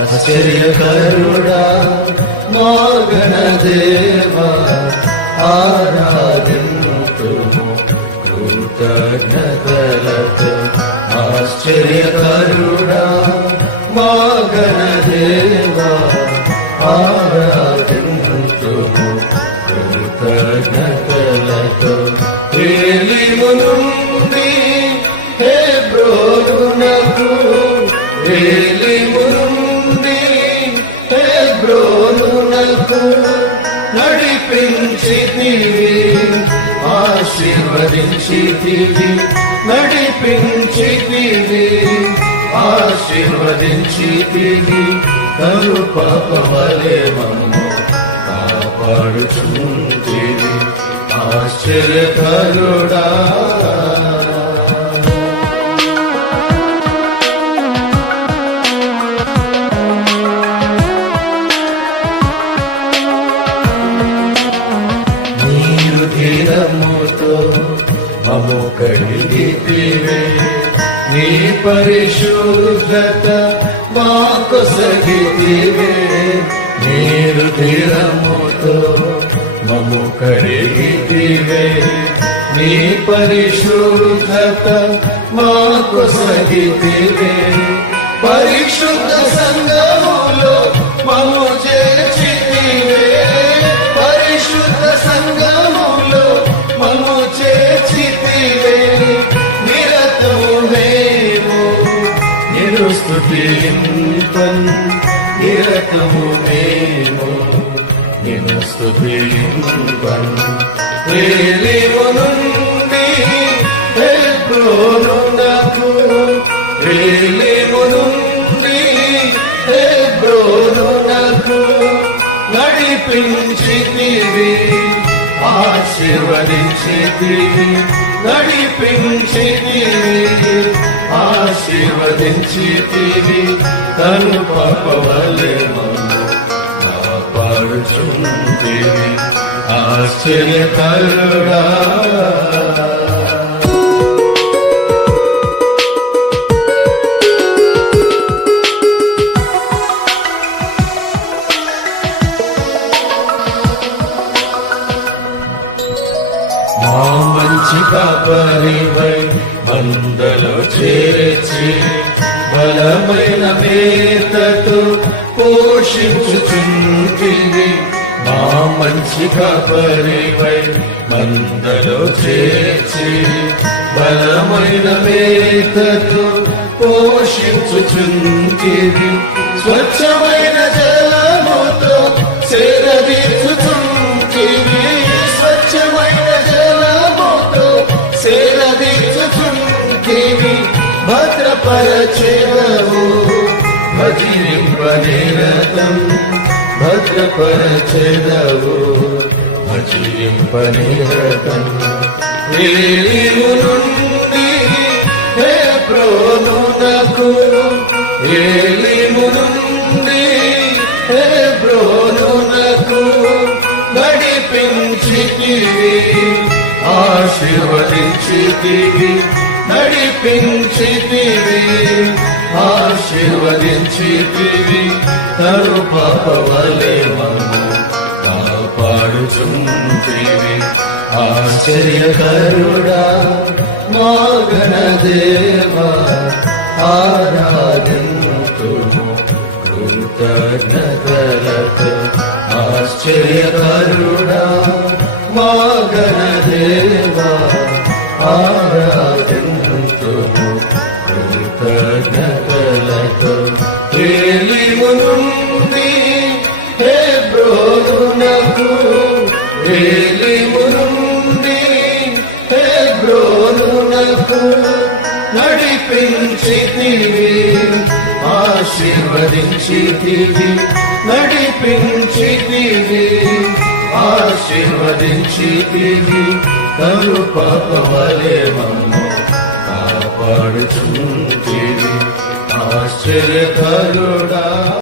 ఆశ్చర్యకరుడా మోగన దేవా ఆరాధింతుము కృతజ్ఞతలతో ఆశ్చర్యకరుడా మోగన దేవా ఆరాధింతుము కృతజ్ఞతలతో నుండి హే బ్రోలునకు ఏలిము నుండి బ్రోలునకు నడిపించితివి ఆశీర్వదించితివి నడిపించితివి ఆశీర్వదించితివి కరు పాపవలే మమ్ము కాపాడుచుంటివి ఆశ్చర్యకరుడా. తీరముతో మము కడిగితివే నీ పరిశుద్ధత మాకు సగితివే నీరు తీరముతో మము కడిగితివే నీ పరిశుద్ధత మాకు సగితివే పరిశుద్ధ సంగములో మము చే మము. చేర్చితివే నిరు స్తుతింపన్ నిరతము మేము. నిన్ను ప్రేలిము నుండి హెబ్రోనునకు ప్రేలిము నుండి హెబ్రోనునకు నడిపించితివి ఆశీర్వదించితివి నడిపించితివి ఆశీర్వదించితివి తను పాపవలే మమ్ము కాపాడుచుంటివి ఆశ్చర్యకరుడా. మంచి కాపరివై మందలో చేర్చి బలమైన పేతతో పోషించుచుంటివి మా మంచి కాపరివై మందలో చేర్చి బలమైన పేతతో పోషించుచుంటివి స్వచ్ఛమైన దేవి భద్రపరచేవవు. భజింపనిరతం భద్రపరచేదవు. భజింపనిరతం ఏలిము నుండి హే ప్రోనునకు ఏలిము ఆశీర్వదించితివి నడిపించితివి ఆశీర్వదించితివి తరు పాపవలే మమ్ము కాపాడుచుంటివి. ఆశ్చర్యకరుడా మోగన దేవా ఆరాధింతుము కృతజ్ఞతలతో ఆశ్చర్యకరుడా ఆరాధింతుము కృతజ్ఞతలతో ఏలిము హే బ్రోనునకు ఏలిము హే బ్రోనునకు నడిపించితివి ఆశీర్వదించితివి నడిపించితివి. ఆశీర్వదించితివి తను పాపవలే మమ్ము కాపాడుచుంటివి ఆశ్చర్యకరుడా.